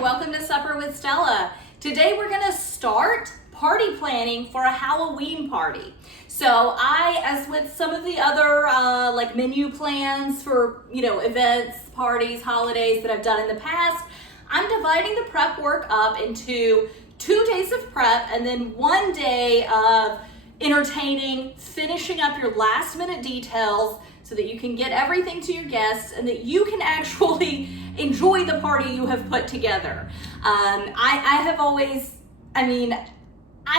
Hi, welcome to Supper with Stella. Today we're gonna start party planning for a Halloween party. So as with some of the other like menu plans for, events, parties, holidays that I've done in the past, I'm dividing the prep work up into 2 days of prep and then 1 day of entertaining, finishing up your last minute details so that you can get everything to your guests and that you can actually enjoy the party you have put together. I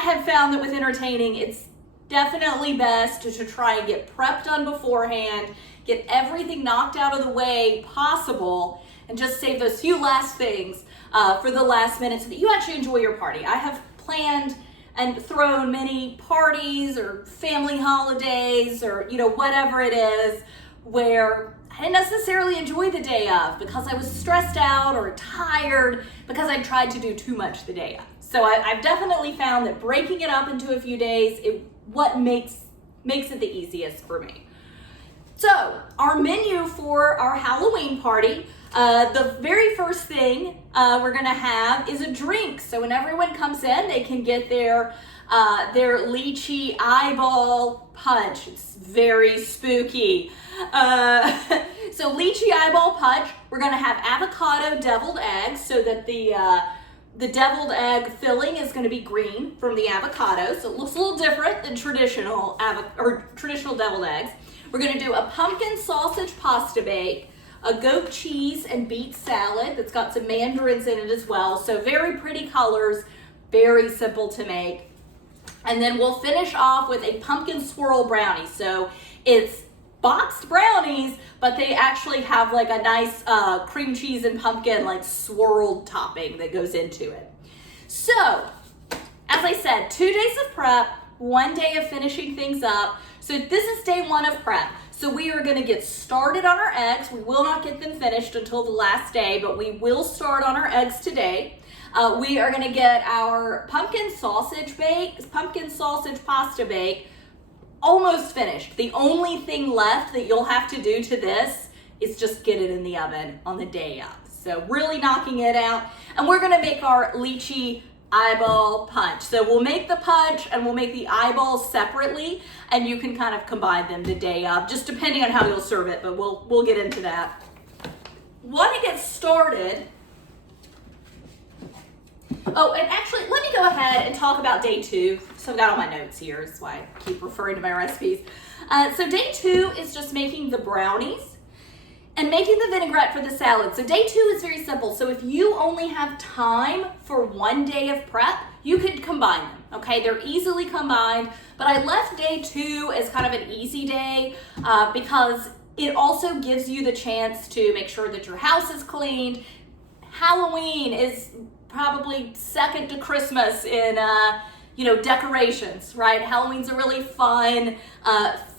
have found that with entertaining, it's definitely best to try and get prep done beforehand, get everything knocked out of the way possible, and just save those few last things for the last minute so that you actually enjoy your party. I have planned and thrown many parties or family holidays or whatever it is where I didn't necessarily enjoy the day of because I was stressed out or tired because I tried to do too much the day of. So I've definitely found that breaking it up into a few days is what makes it the easiest for me. So our menu for our Halloween party, the very first thing we're gonna have is a drink. So when everyone comes in, they can get their lychee eyeball punch. It's very spooky. So lychee eyeball punch, we're gonna have avocado deviled eggs so that the deviled egg filling is gonna be green from the avocado. So it looks a little different than traditional deviled eggs. We're gonna do a pumpkin sausage pasta bake, a goat cheese and beet salad that's got some mandarins in it as well. So very pretty colors, very simple to make. And then we'll finish off with a pumpkin swirl brownie. So it's boxed brownies, but they actually have like a nice cream cheese and pumpkin like swirled topping that goes into it. So, as I said, 2 days of prep, 1 day of finishing things up. So this is day 1 of prep. So we are gonna get started on our eggs. We will not get them finished until the last day, but we will start on our eggs today. We are gonna get our pumpkin sausage pasta bake almost finished. The only thing left that you'll have to do to this is just get it in the oven on the day of. So really knocking it out. And we're gonna make our lychee eyeball punch. So we'll make the punch and we'll make the eyeballs separately and you can kind of combine them the day of, just depending on how you'll serve it, but we'll get into that. Want to get started. Oh, and actually, let me go ahead and talk about day 2. So I've got all my notes here, that's why I keep referring to my recipes. So day 2 is just making the brownies and making the vinaigrette for the salad. So day 2 is very simple. So if you only have time for 1 day of prep, you could combine them, okay? They're easily combined, but I left day 2 as kind of an easy day because it also gives you the chance to make sure that your house is cleaned. Halloween is probably second to Christmas in decorations, right? Halloween's a really fun,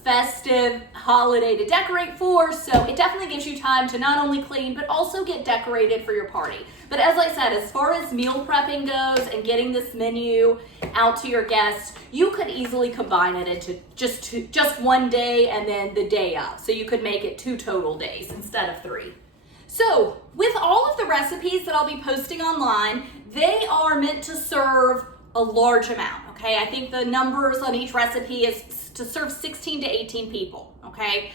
festive holiday to decorate for, so it definitely gives you time to not only clean, but also get decorated for your party. But as I said, as far as meal prepping goes and getting this menu out to your guests, you could easily combine it into just 1 day and then the day of. So you could make it 2 total days instead of 3. So with all of the recipes that I'll be posting online, they are meant to serve a large amount, okay? I think the numbers on each recipe is to serve 16 to 18 people, okay?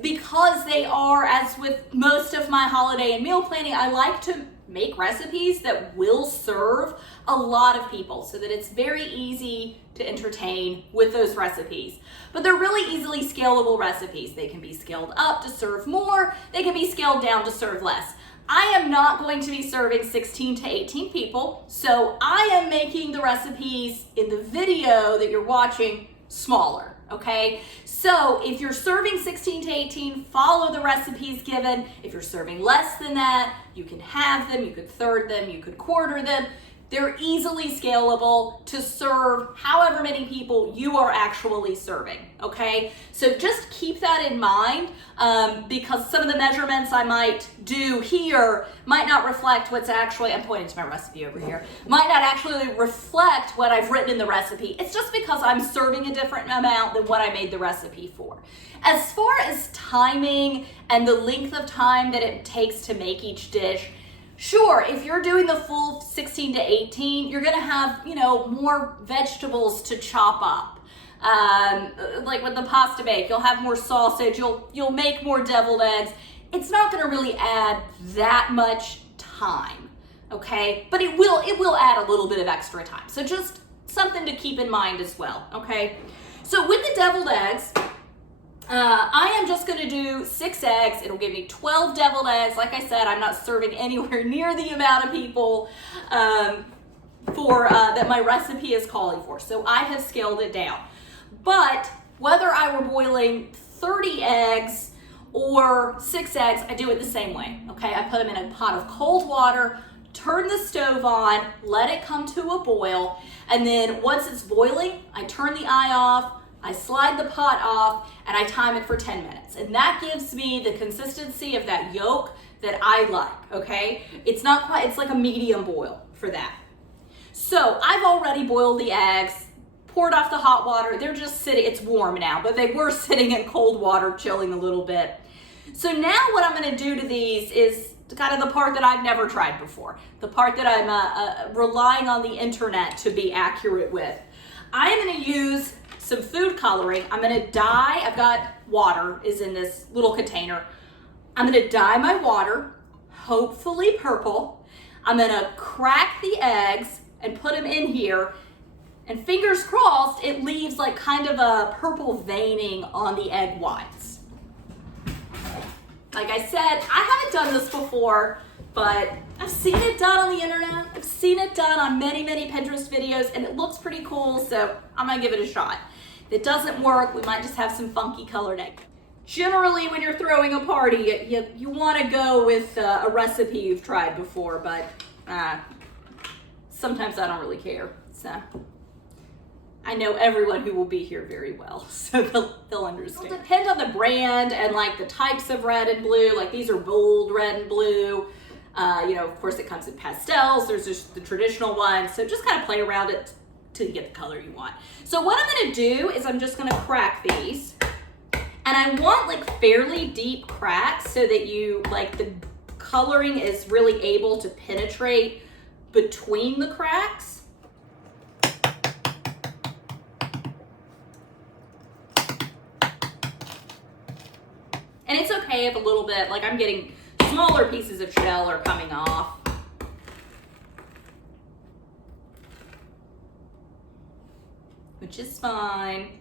Because they are, as with most of my holiday and meal planning, I like to make recipes that will serve a lot of people so that it's very easy to entertain with those recipes. But they're really easily scalable recipes. They can be scaled up to serve more. They can be scaled down to serve less. I am not going to be serving 16 to 18 people, so I am making the recipes in the video that you're watching smaller, okay? So if you're serving 16 to 18, follow the recipes given. If you're serving less than that, you can halve them, you could third them, you could quarter them. They're easily scalable to serve however many people you are actually serving, okay? So just keep that in mind because some of the measurements I might do here might not reflect what's actually, I'm pointing to my recipe over here, might not actually reflect what I've written in the recipe. It's just because I'm serving a different amount than what I made the recipe for. As far as timing and the length of time that it takes to make each dish, Sure, if you're doing the full 16 to 18, you're gonna have, more vegetables to chop up. Like with the pasta bake, you'll have more sausage, you'll make more deviled eggs. It's not gonna really add that much time, okay? But it will add a little bit of extra time. So just something to keep in mind as well, okay? So with the deviled eggs, I am just gonna do 6 eggs. It'll give me 12 deviled eggs. Like I said, I'm not serving anywhere near the amount of people that my recipe is calling for. So I have scaled it down. But whether I were boiling 30 eggs or 6 eggs, I do it the same way, okay? I put them in a pot of cold water, turn the stove on, let it come to a boil, and then once it's boiling, I turn the eye off, I slide the pot off, and I time it for 10 minutes. And that gives me the consistency of that yolk that I like, okay? It's not quite, it's like a medium boil for that. So I've already boiled the eggs, poured off the hot water. They're just sitting, it's warm now, but they were sitting in cold water, chilling a little bit. So now what I'm gonna do to these is kind of the part that I've never tried before, the part that I'm relying on the internet to be accurate with. I am gonna use some food coloring. I'm gonna dye, I've got water is in this little container. I'm gonna dye my water, hopefully purple. I'm gonna crack the eggs and put them in here, and fingers crossed, it leaves like kind of a purple veining on the egg whites. Like I said, I haven't done this before, but I've seen it done on the internet. I've seen it done on many, many Pinterest videos, and it looks pretty cool, so I'm gonna give it a shot. If it doesn't work, we might just have some funky colored egg. Generally, when you're throwing a party, you wanna go with a recipe you've tried before, but sometimes I don't really care, so. I know everyone who will be here very well, so they'll understand. It'll depend on the brand and like the types of red and blue. Like these are bold red and blue. Of course it comes in pastels. There's just the traditional ones. So just kind of play around it till you get the color you want. So what I'm gonna do is I'm just gonna crack these. And I want like fairly deep cracks so that the coloring is really able to penetrate between the cracks. And it's okay if a little bit, like I'm getting smaller pieces of shell are coming off. Which is fine.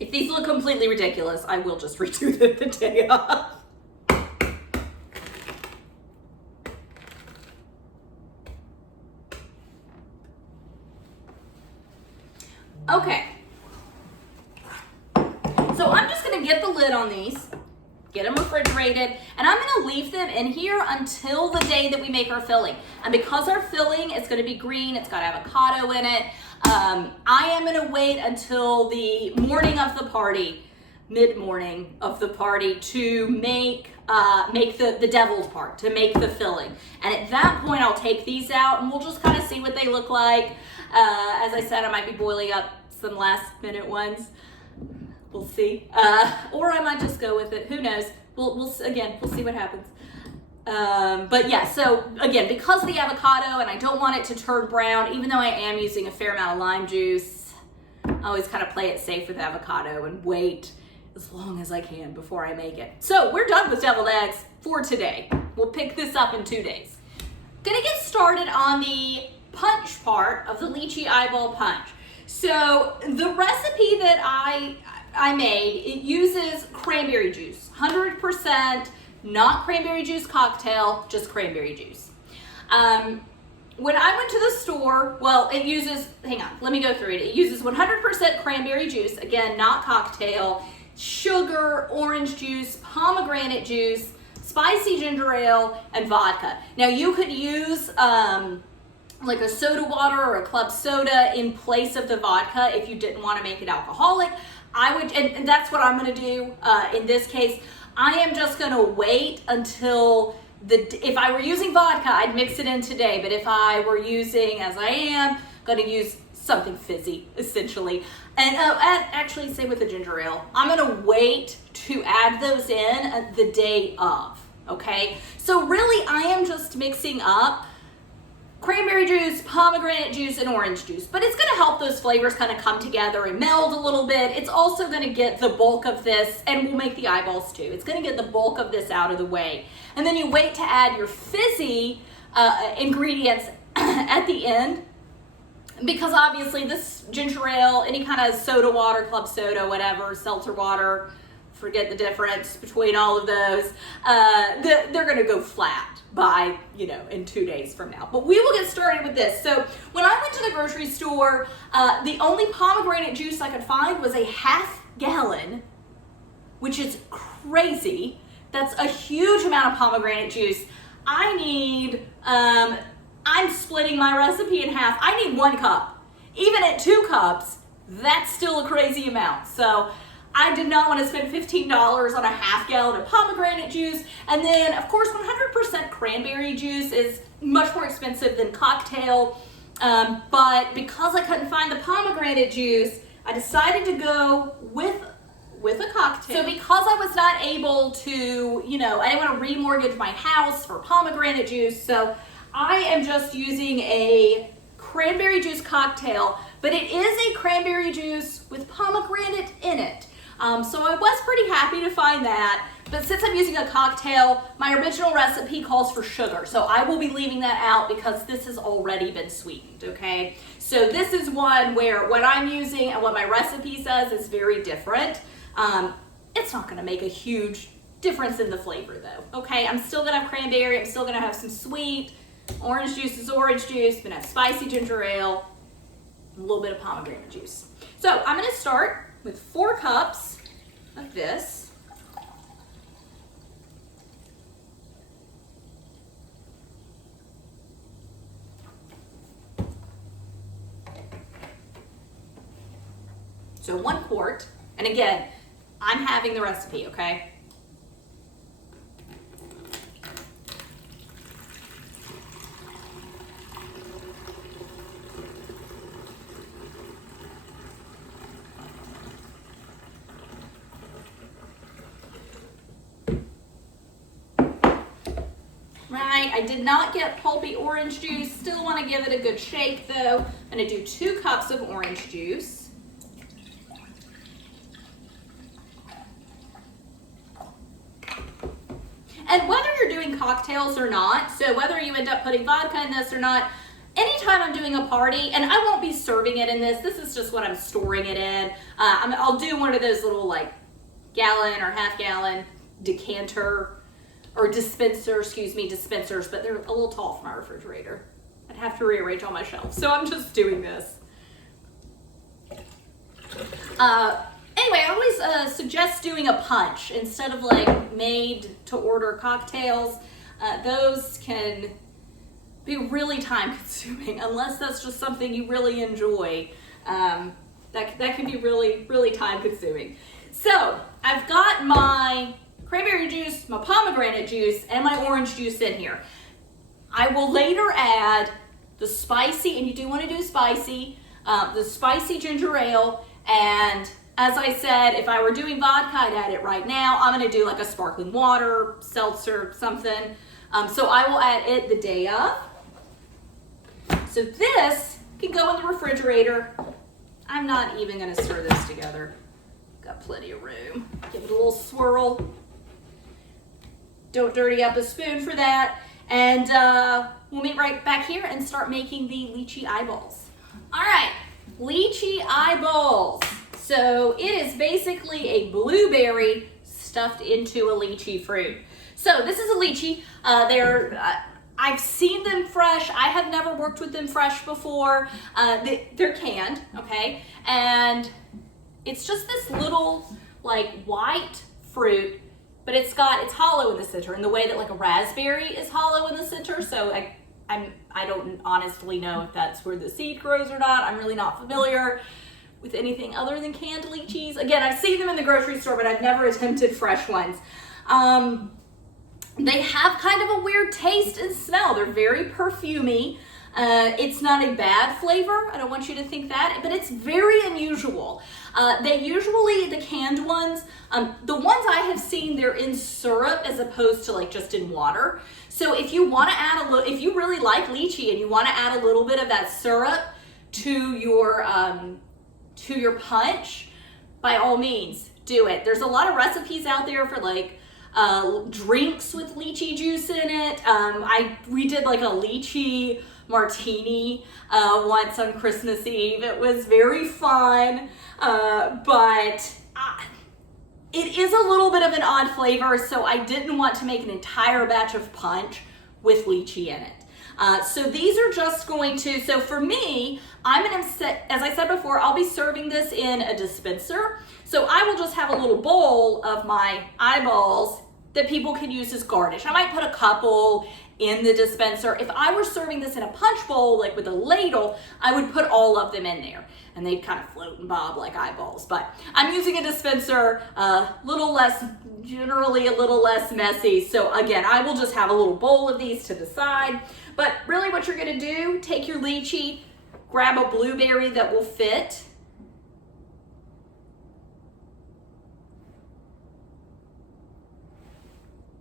If these look completely ridiculous, I will just redo them the day off. Okay, so I'm just gonna get the lid on these, get them refrigerated, and I'm gonna leave them in here until the day that we make our filling. And because our filling is gonna be green, it's got avocado in it, I am gonna wait until the morning of the party, mid-morning of the party, to make the deviled part, to make the filling. And at that point, I'll take these out and we'll just kind of see what they look like. As I said, I might be boiling up some last minute ones. We'll see. Or I might just go with it. Who knows? We'll see what happens. But yeah, so again, because of the avocado and I don't want it to turn brown, even though I am using a fair amount of lime juice, I always kind of play it safe with avocado and wait as long as I can before I make it. So we're done with deviled eggs for today. We'll pick this up in 2 days. Gonna get started on the punch part of the lychee eyeball punch. So the recipe that I made, it uses cranberry juice, 100% not cranberry juice cocktail, just cranberry juice. When I went to the store, well, it uses, hang on, let me go through it. It uses 100% cranberry juice, again, not cocktail, sugar, orange juice, pomegranate juice, spicy ginger ale, and vodka. Now you could use like a soda water or a club soda in place of the vodka if you didn't want to make it alcoholic. I would, and that's what I'm going to do in this case. I am just going to wait until if I were using vodka, I'd mix it in today. But if I were using, as I am, going to use something fizzy, essentially. And actually, same with the ginger ale. I'm gonna wait to add those in the day of, okay? So really, I am just mixing up cranberry juice, pomegranate juice, and orange juice. But it's gonna help those flavors kind of come together and meld a little bit. It's also gonna get the bulk of this, and we'll make the eyeballs too. It's gonna get the bulk of this out of the way. And then you wait to add your fizzy ingredients at the end, because obviously this ginger ale, any kind of soda water, club soda, whatever, seltzer water, forget the difference between all of those, they're gonna go flat by, in 2 days from now. But we will get started with this. So when I went to the grocery store, the only pomegranate juice I could find was a ½ gallon, which is crazy. That's a huge amount of pomegranate juice. I need, I'm splitting my recipe in half. I need 1 cup. Even at 2 cups, that's still a crazy amount. So I did not want to spend $15 on a ½ gallon of pomegranate juice. And then, of course, 100% cranberry juice is much more expensive than cocktail. But because I couldn't find the pomegranate juice, I decided to go with a cocktail. So because I was not able to, I didn't want to remortgage my house for pomegranate juice, so I am just using a cranberry juice cocktail, but it is a cranberry juice with pomegranate in it. So I was pretty happy to find that, but since I'm using a cocktail, my original recipe calls for sugar, so I will be leaving that out because this has already been sweetened, okay? So this is one where what I'm using and what my recipe says is very different. It's not gonna make a huge difference in the flavor though, okay? I'm still gonna have cranberry, I'm still gonna have some sweet, orange juice is orange juice, I'm gonna have spicy ginger ale, a little bit of pomegranate juice. So I'm gonna start with 4 cups of this. So 1 quart, and again, I'm having the recipe, okay? Right, I did not get pulpy orange juice. Still want to give it a good shake though. I'm going to do 2 cups of orange juice. And whether you're doing cocktails or not, so whether you end up putting vodka in this or not, anytime I'm doing a party, and I won't be serving it in this is just what I'm storing it in. I'll do one of those little like gallon or ½ gallon decanter or dispensers, but they're a little tall for my refrigerator. I'd have to rearrange all my shelves, so I'm just doing this. Anyway, I always suggest doing a punch instead of like made to order cocktails. Those can be really time consuming unless that's just something you really enjoy. That can be really, really time consuming. So I've got my cranberry juice, my pomegranate juice, and my orange juice in here. I will later add the spicy, and you do want to do spicy, the spicy ginger ale, and as I said, if I were doing vodka, I'd add it right now. I'm gonna do like a sparkling water, seltzer, something. So I will add it the day of. So this can go in the refrigerator. I'm not even gonna stir this together. Got plenty of room. Give it a little swirl. Don't dirty up a spoon for that. And we'll meet right back here and start making the lychee eyeballs. All right, lychee eyeballs. So it is basically a blueberry stuffed into a lychee fruit. So this is a lychee. I've seen them fresh. I have never worked with them fresh before. They're canned, okay? And it's just this little like white fruit, but it's hollow in the center in the way that like a raspberry is hollow in the center. So I don't honestly know if that's where the seed grows or not. I'm really not familiar with anything other than canned lychees. Again, I've seen them in the grocery store, but I've never attempted fresh ones. They have kind of a weird taste and smell. They're very perfumey. It's not a bad flavor. I don't want you to think that, but it's very unusual. They usually, the canned ones, the ones I have seen, they're in syrup as opposed to like just in water. So if you want to add a little, if you really like lychee and you want to add a little bit of that syrup to your punch, by all means, do it. There's a lot of recipes out there for like drinks with lychee juice in it. We did like a lychee martini once on Christmas Eve. It was very fun, but it is a little bit of an odd flavor, so I didn't want to make an entire batch of punch with lychee in it. So these are just going to, so for me, I'm gonna set, as I said before, I'll be serving this in a dispenser. So I will just have a little bowl of my eyeballs that people can use as garnish. I might put a couple in the dispenser. If I were serving this in a punch bowl, like with a ladle, I would put all of them in there and they'd kind of float and bob like eyeballs. But I'm using a dispenser, generally a little less messy. So again, I will just have a little bowl of these to the side. But really what you're gonna do, take your lychee, grab a blueberry that will fit.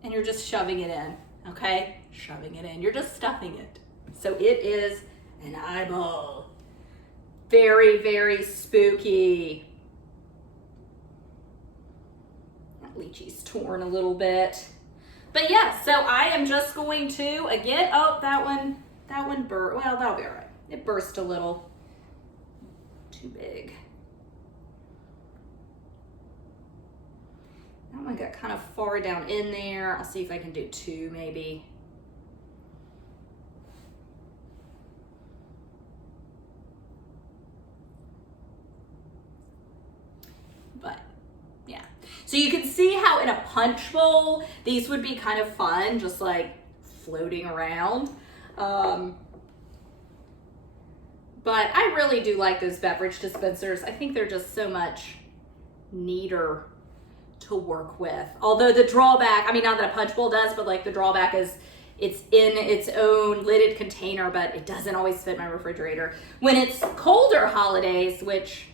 And you're just shoving it in, okay? Shoving it in, you're just stuffing it. So it is an eyeball. Very, very spooky. That lychee's torn a little bit. But yeah, so I am just going to, again, oh, that one burst, well, that'll be all right. It burst a little too big. That one got kind of far down in there. I'll see if I can do two maybe. But yeah. So you can see how in a punch bowl, these would be kind of fun, just like floating around. But I really do like those beverage dispensers. I think they're just so much neater to work with. Although the drawback, I mean, not that a punch bowl does, but like the drawback is it's in its own lidded container, but it doesn't always fit my refrigerator. When it's colder holidays, which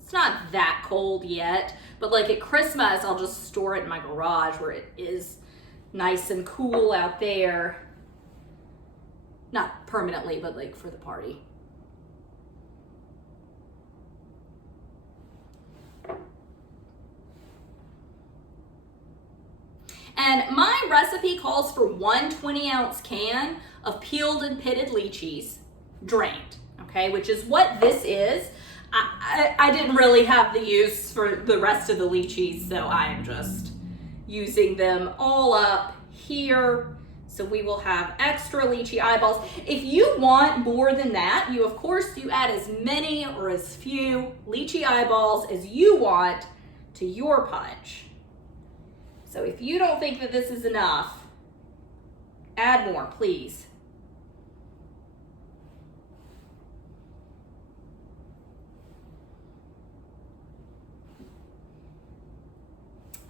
it's not that cold yet, but like at Christmas, I'll just store it in my garage where it is nice and cool out there. Not permanently, but like for the party. And my recipe calls for 1 20-ounce can of peeled and pitted lychees, drained, okay, which is what this is. I didn't really have the use for the rest of the lychees, so I am just using them all up here. So we will have extra lychee eyeballs. If you want more than that, you of course, you add as many or as few lychee eyeballs as you want to your punch. So if you don't think that this is enough, add more, please.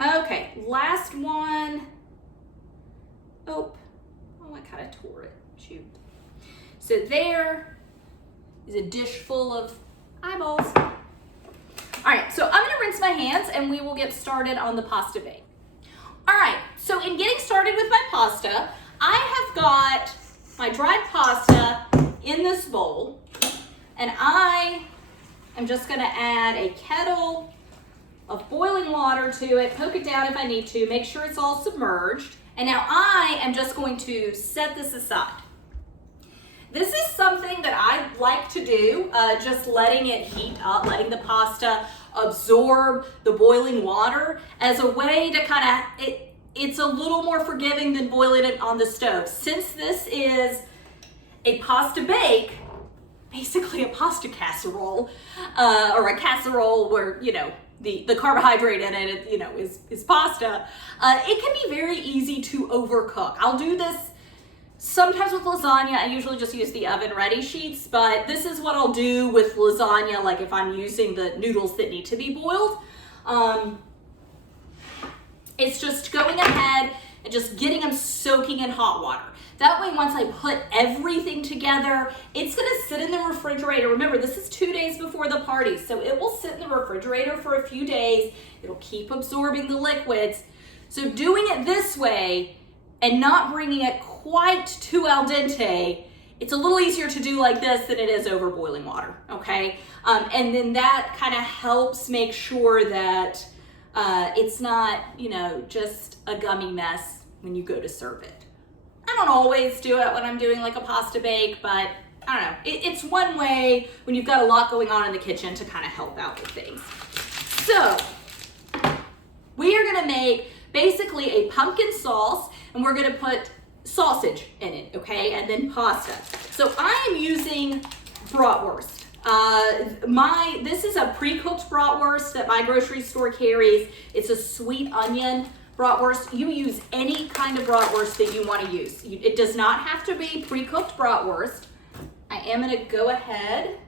Okay, last one. Oh, I kind of tore it, shoot. So there is a dish full of eyeballs. All right, so I'm gonna rinse my hands and we will get started on the pasta bake. All right, so in getting started with my pasta, I have got my dried pasta in this bowl, and I am just gonna add a kettle of boiling water to it, poke it down if I need to, make sure it's all submerged, and now I am just going to set this aside. This is something that I like to do, just letting it heat up, letting the pasta absorb the boiling water as a way to kind of, it's a little more forgiving than boiling it on the stove. Since this is a pasta bake, basically a pasta casserole, or a casserole where, you know, the carbohydrate in it, you know, is pasta, it can be very easy to overcook. I'll do this sometimes with lasagna. I usually just use the oven ready sheets, but this is what I'll do with lasagna, like if I'm using the noodles that need to be boiled. It's just going ahead and just getting them soaking in hot water. That way, once I put everything together, it's gonna sit in the refrigerator. Remember, this is 2 days before the party, so it will sit in the refrigerator for a few days. It'll keep absorbing the liquids. So doing it this way and not bringing it quite too al dente, it's a little easier to do like this than it is over boiling water, okay? And then that kind of helps make sure that it's not, you know, just a gummy mess when you go to serve it. I don't always do it when I'm doing like a pasta bake, but I don't know. It's one way when you've got a lot going on in the kitchen to kind of help out with things. So we are gonna make basically a pumpkin sauce, and we're gonna put sausage in it, okay? And then pasta. So I am using bratwurst. This is a pre-cooked bratwurst that my grocery store carries. It's a sweet onion bratwurst. You use any kind of bratwurst that you want to use. It does not have to be pre-cooked bratwurst. I am going to go ahead,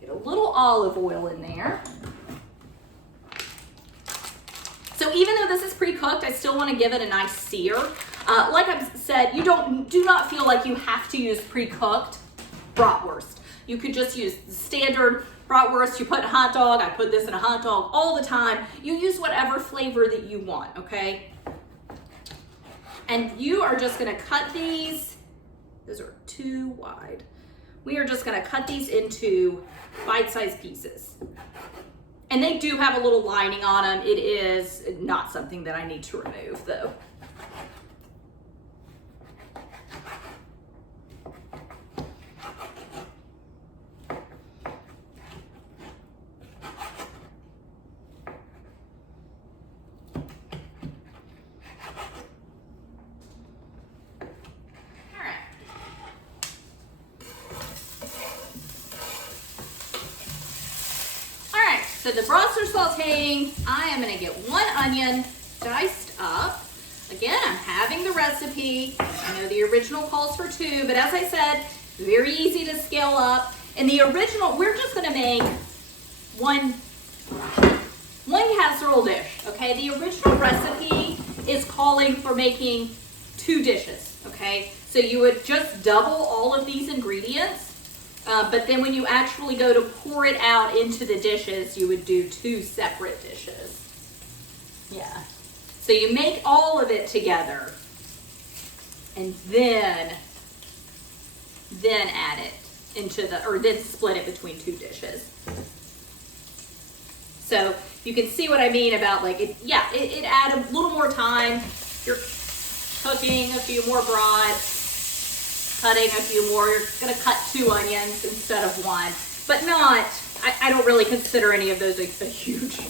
get a little olive oil in there. So even though this is pre-cooked, I still want to give it a nice sear. Like I've said, do not feel like you have to use pre-cooked bratwurst. You could just use standard bratwurst. You put in a hot dog. I put this in a hot dog all the time. You use whatever flavor that you want, okay? And you are just gonna cut these. Those are too wide. We are just gonna cut these into bite-sized pieces. And they do have a little lining on them. It is not something that I need to remove though. So the broths are sauteing. I am gonna get 1 onion diced up. Again, I'm having the recipe. I know the original calls for 2, but as I said, very easy to scale up. And the original, we're just gonna make one casserole dish, okay? The original recipe is calling for making 2 dishes, okay? So you would just double all of these ingredients. But then when you actually go to pour it out into the dishes, you would do 2 separate dishes. Yeah. So you make all of it together and then add it into then split it between 2 dishes. So you can see what I mean about like, it add a little more time. You're cooking a few more broths, cutting a few more. You're gonna cut 2 onions instead of 1, but not, I don't really consider any of those a huge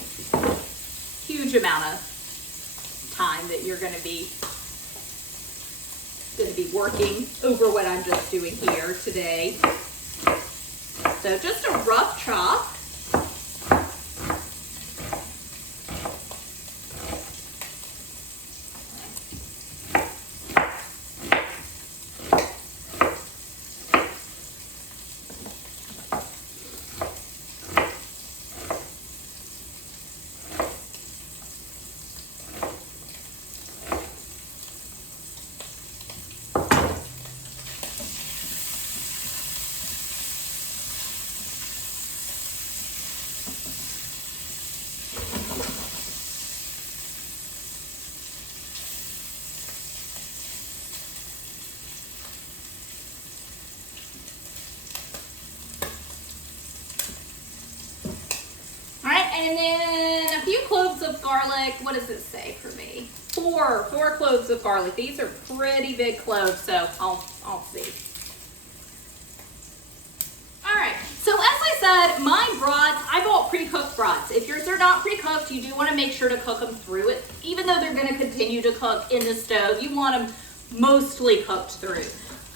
amount of time that you're gonna be working over what I'm just doing here today. So just a rough chop. And then a few cloves of garlic. What does it say for me? 4 cloves of garlic. These are pretty big cloves, so I'll see. All right, so as I said, my brats, I bought pre-cooked brats. If yours are not pre-cooked, you do want to make sure to cook them through it. Even though they're going to continue to cook in the stove, you want them mostly cooked through.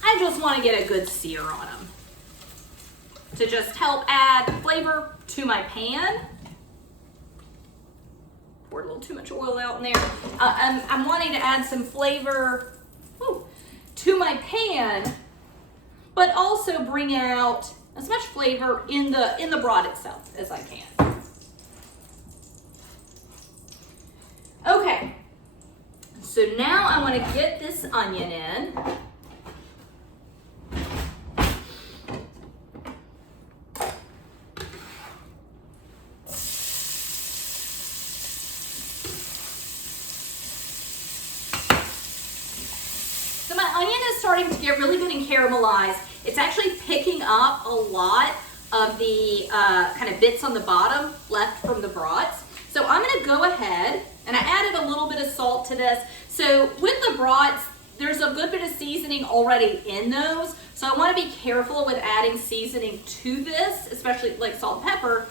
I just want to get a good sear on them to just help add flavor to my pan. Poured a little too much oil out in there. I'm wanting to add some flavor to my pan, but also bring out as much flavor in the brat itself as I can. So now I want to get this onion in. So my onion is starting to get really good and caramelized. It's actually picking up a lot of the kind of bits on the bottom left from the brats. So I'm gonna go ahead, and I added a little bit of salt to this. So with the brats, there's a good bit of seasoning already in those. So I wanna be careful with adding seasoning to this, especially like salt and pepper,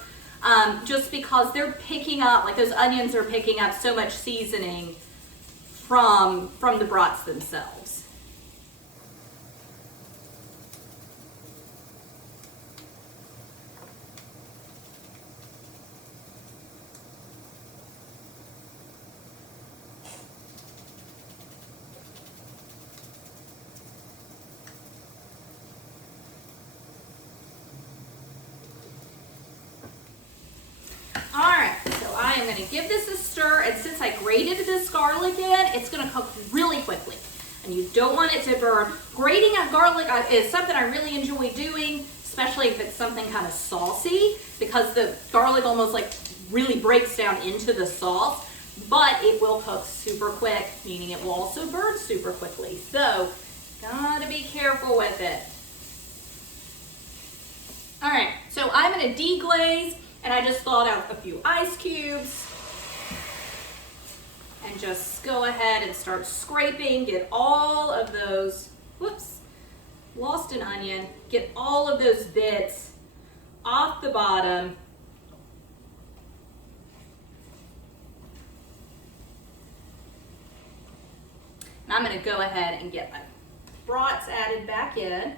just because they're picking up, like those onions are picking up so much seasoning from the brats themselves. I'm going to give this a stir, and since I grated this garlic in, it's going to cook really quickly, and you don't want it to burn. Grating a garlic is something I really enjoy doing, especially if it's something kind of saucy, because the garlic almost like really breaks down into the sauce, but it will cook super quick, meaning it will also burn super quickly. So, gotta be careful with it. All right, so I'm going to deglaze. And I just thawed out a few ice cubes and just go ahead and start scraping, get all of those, whoops, lost an onion, get all of those bits off the bottom. And I'm gonna go ahead and get my brats added back in,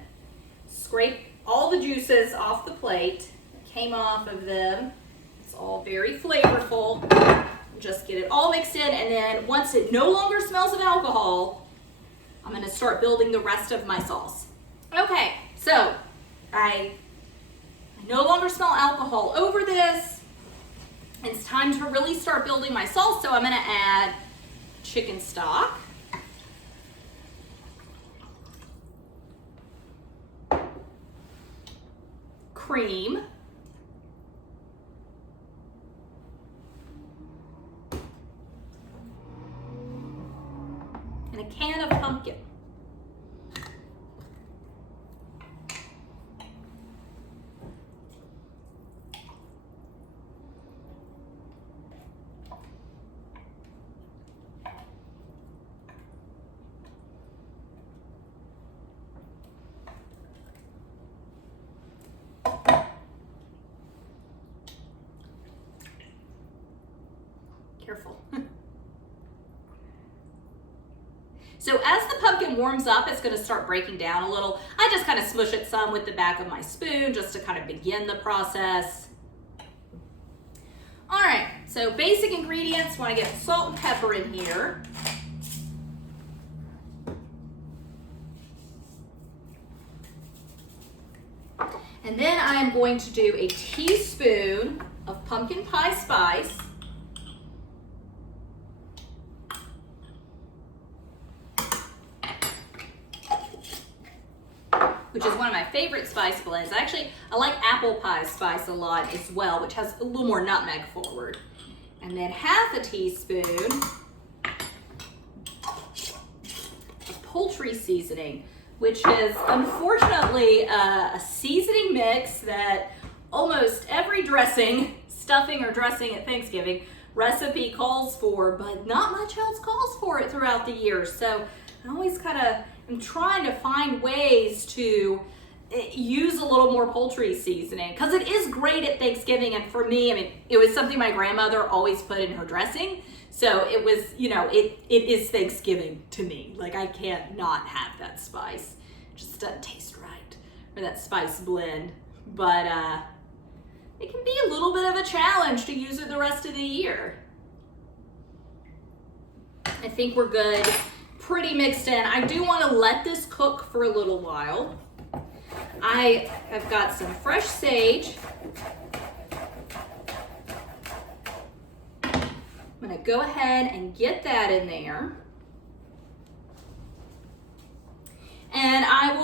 scrape all the juices off the plate. Came off of them. It's all very flavorful. Just get it all mixed in, and then once it no longer smells of alcohol, I'm gonna start building the rest of my sauce. Okay, so I no longer smell alcohol over this. It's time to really start building my sauce, so I'm gonna add chicken stock. Cream. And a can of pumpkin. Careful. So as the pumpkin warms up, it's gonna start breaking down a little. I just kind of smush it some with the back of my spoon just to kind of begin the process. All right, so basic ingredients, wanna get salt and pepper in here. And then I am going to do a teaspoon of pumpkin pie spice. Which is one of my favorite spice blends. Actually, I like apple pie spice a lot as well, which has a little more nutmeg forward. And then half a teaspoon of poultry seasoning, which is unfortunately a seasoning mix that almost every dressing, stuffing or dressing at Thanksgiving recipe calls for, but not much else calls for it throughout the year. So I always kind of am trying to find ways to use a little more poultry seasoning, because it is great at Thanksgiving. And for me, I mean, it was something my grandmother always put in her dressing. So it was, you know, it is Thanksgiving to me. Like, I can't not have that spice. It just doesn't taste right, or that spice blend. But it can be a little bit of a challenge to use it the rest of the year. I think we're good. Pretty mixed in. I do want to let this cook for a little while. I have got some fresh sage. I'm going to go ahead and get that in there.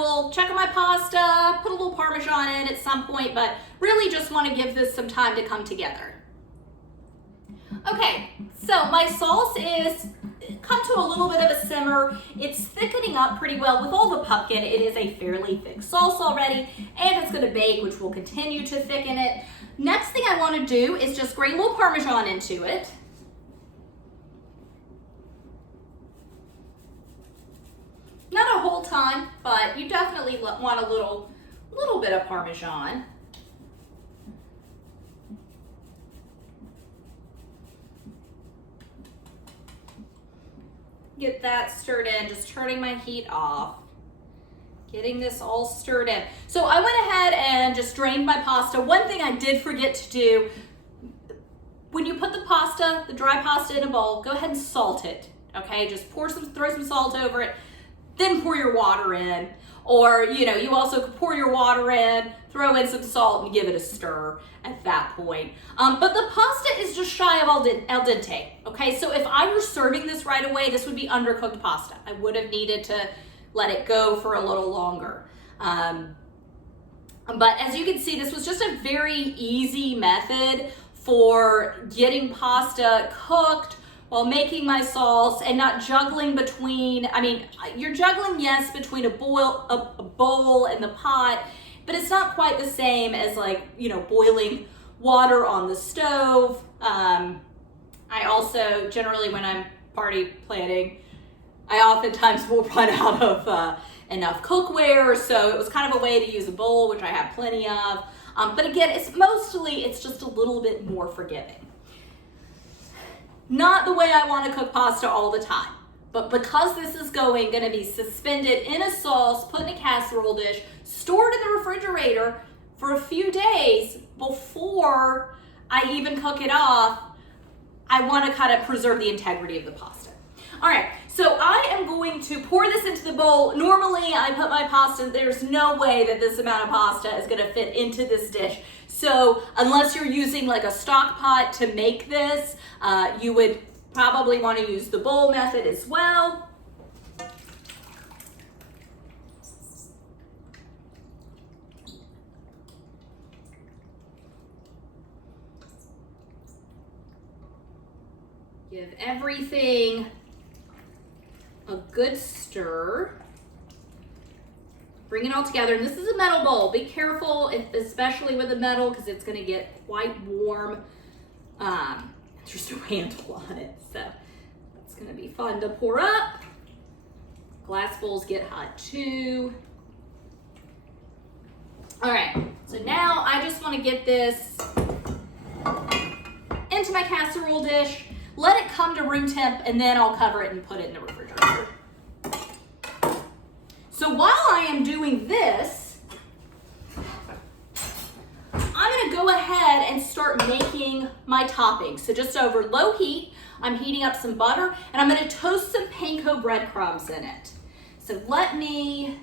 will check on my pasta, put a little Parmesan in at some point, but really just want to give this some time to come together. Okay, so my sauce is come to a little bit of a simmer. It's thickening up pretty well. With all the pumpkin, it is a fairly thick sauce already, and it's going to bake, which will continue to thicken it. Next thing I want to do is just grate a little Parmesan into it. Not a whole ton, but you definitely want a little bit of Parmesan. Get that stirred in, just turning my heat off. Getting this all stirred in. So I went ahead and just drained my pasta. One thing I did forget to do, when you put the pasta, the dry pasta in a bowl, go ahead and salt it, okay? Just throw some salt over it, then pour your water in. Or, you also could pour your water in, throw in some salt and give it a stir at that point. But the pasta is just shy of al dente, okay? So if I were serving this right away, this would be undercooked pasta. I would have needed to let it go for a little longer. But as you can see, this was just a very easy method for getting pasta cooked while making my sauce and not juggling between, you're juggling, yes, between a bowl and the pot, but it's not quite the same as boiling water on the stove. I also, generally when I'm party planning, I oftentimes will run out of enough cookware, so it was kind of a way to use a bowl, which I have plenty of. But again, it's just a little bit more forgiving. Not the way I want to cook pasta all the time, but because this is going to be suspended in a sauce, put in a casserole dish, stored in the refrigerator for a few days before I even cook it off, I want to kind of preserve the integrity of the pasta. All right, so I am going to pour this into the bowl. Normally I put my pasta, there's no way that this amount of pasta is going to fit into this dish. So unless you're using like a stock pot to make this, you would probably want to use the bowl method as well. Give everything a good stir. Bring it all together, and this is a metal bowl. Be careful, especially with the metal, because it's gonna get quite warm. There's no handle on it, so it's gonna be fun to pour up. Glass bowls get hot too. All right, so now I just wanna get this into my casserole dish, let it come to room temp, and then I'll cover it and put it in the refrigerator. So while I am doing this, I'm gonna go ahead and start making my toppings. So just over low heat, I'm heating up some butter, and I'm gonna toast some panko breadcrumbs in it. So let me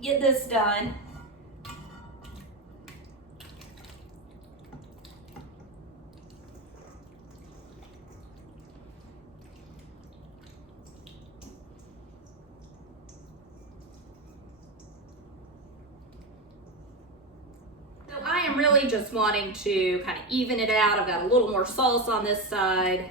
get this done. I'm really just wanting to kind of even it out. I've got a little more sauce on this side.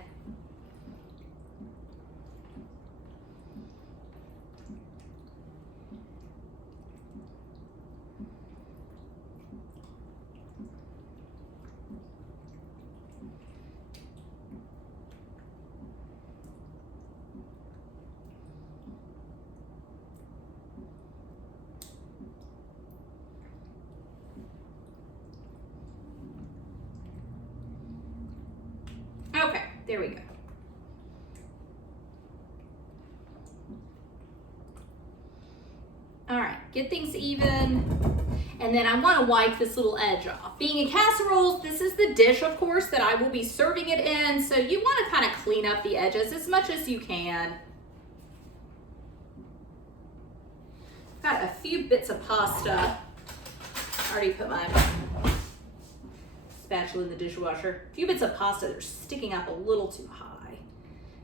Okay, there we go. All right, get things even. And then I want to wipe this little edge off. Being in casseroles, this is the dish, of course, that I will be serving it in. So you want to kind of clean up the edges as much as you can. Got a few bits of pasta. I already put my spatula in the dishwasher. A few bits of pasta that are sticking up a little too high.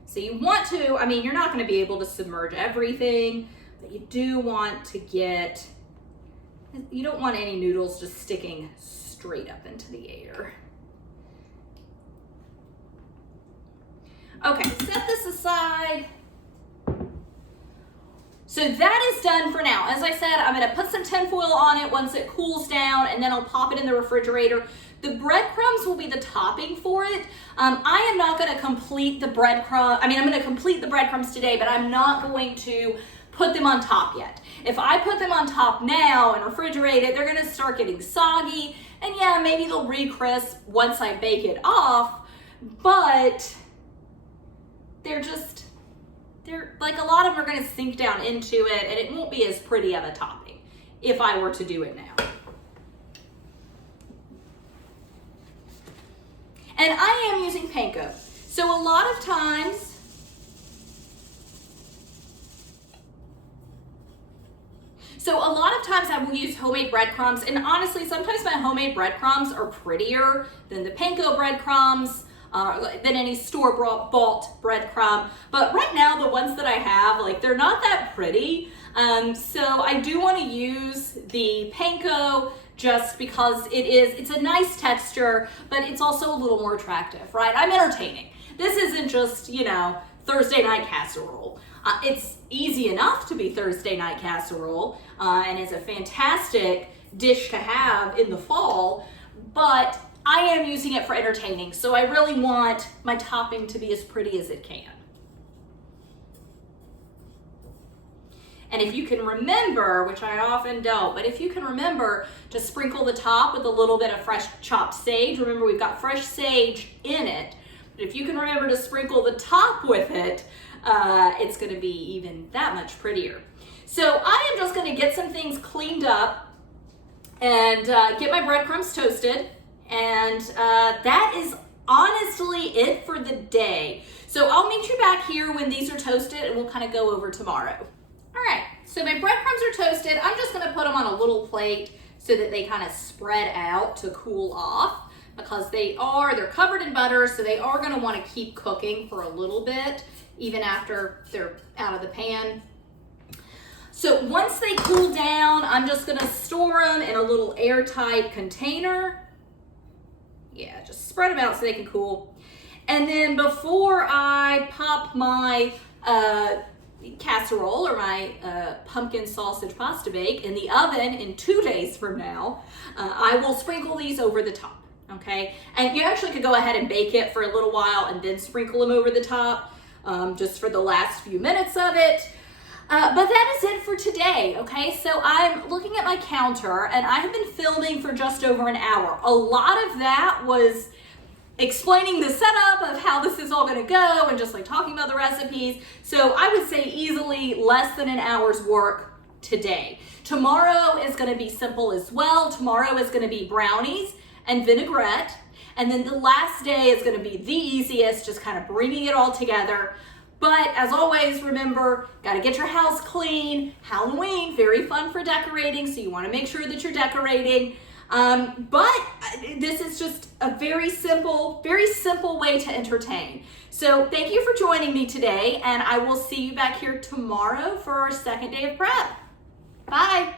So you want to, I mean, you're not going to be able to submerge everything, But you do want to get, you don't want any noodles just sticking straight up into the air. Okay, set this aside. So that is done for now. As I said, I'm gonna put some tinfoil on it once it cools down, and then I'll pop it in the refrigerator. The breadcrumbs will be the topping for it. I am not gonna complete the breadcrumbs. I'm gonna complete the breadcrumbs today, but I'm not going to put them on top yet. If I put them on top now and refrigerate it, they're gonna start getting soggy, and yeah, maybe they'll re-crisp once I bake it off, but they're like, a lot of them are gonna sink down into it, and it won't be as pretty of a topping if I were to do it now. And I am using panko. So a lot of times, I will use homemade breadcrumbs, and honestly, sometimes my homemade breadcrumbs are prettier than the panko breadcrumbs, than any store-bought breadcrumb. But right now, the ones that I have, like, they're not that pretty. So I do want to use the panko just because it's a nice texture, but it's also a little more attractive, right? I'm entertaining. This isn't just, Thursday night casserole. It's easy enough to be Thursday night casserole, and it's a fantastic dish to have in the fall, but I am using it for entertaining, so I really want my topping to be as pretty as it can. And if you can remember, which I often don't, but if you can remember to sprinkle the top with a little bit of fresh chopped sage, remember we've got fresh sage in it, but if you can remember to sprinkle the top with it, it's gonna be even that much prettier. So I am just gonna get some things cleaned up and get my breadcrumbs toasted, and that is honestly it for the day. So I'll meet you back here when these are toasted, and we'll kind of go over tomorrow. All right, so my breadcrumbs are toasted. I'm just gonna put them on a little plate so that they kind of spread out to cool off, because they're covered in butter, so they are gonna wanna keep cooking for a little bit, even after they're out of the pan. So once they cool down, I'm just gonna store them in a little airtight container. Yeah, just spread them out so they can cool. And then before I pop my casserole or my pumpkin sausage pasta bake in the oven in 2 days from now, I will sprinkle these over the top, okay? And you actually could go ahead and bake it for a little while and then sprinkle them over the top, just for the last few minutes of it. But that is it for today, okay? So I'm looking at my counter, and I have been filming for just over an hour. A lot of that was explaining the setup of how this is all gonna go and just like talking about the recipes. So I would say easily less than an hour's work today. Tomorrow is gonna be simple as well. Tomorrow is gonna be brownies and vinaigrette. And then the last day is gonna be the easiest, just kind of bringing it all together. But as always, remember, gotta get your house clean. Halloween, very fun for decorating, so you wanna make sure that you're decorating. But this is just a very simple way to entertain. So thank you for joining me today, and I will see you back here tomorrow for our second day of prep. Bye.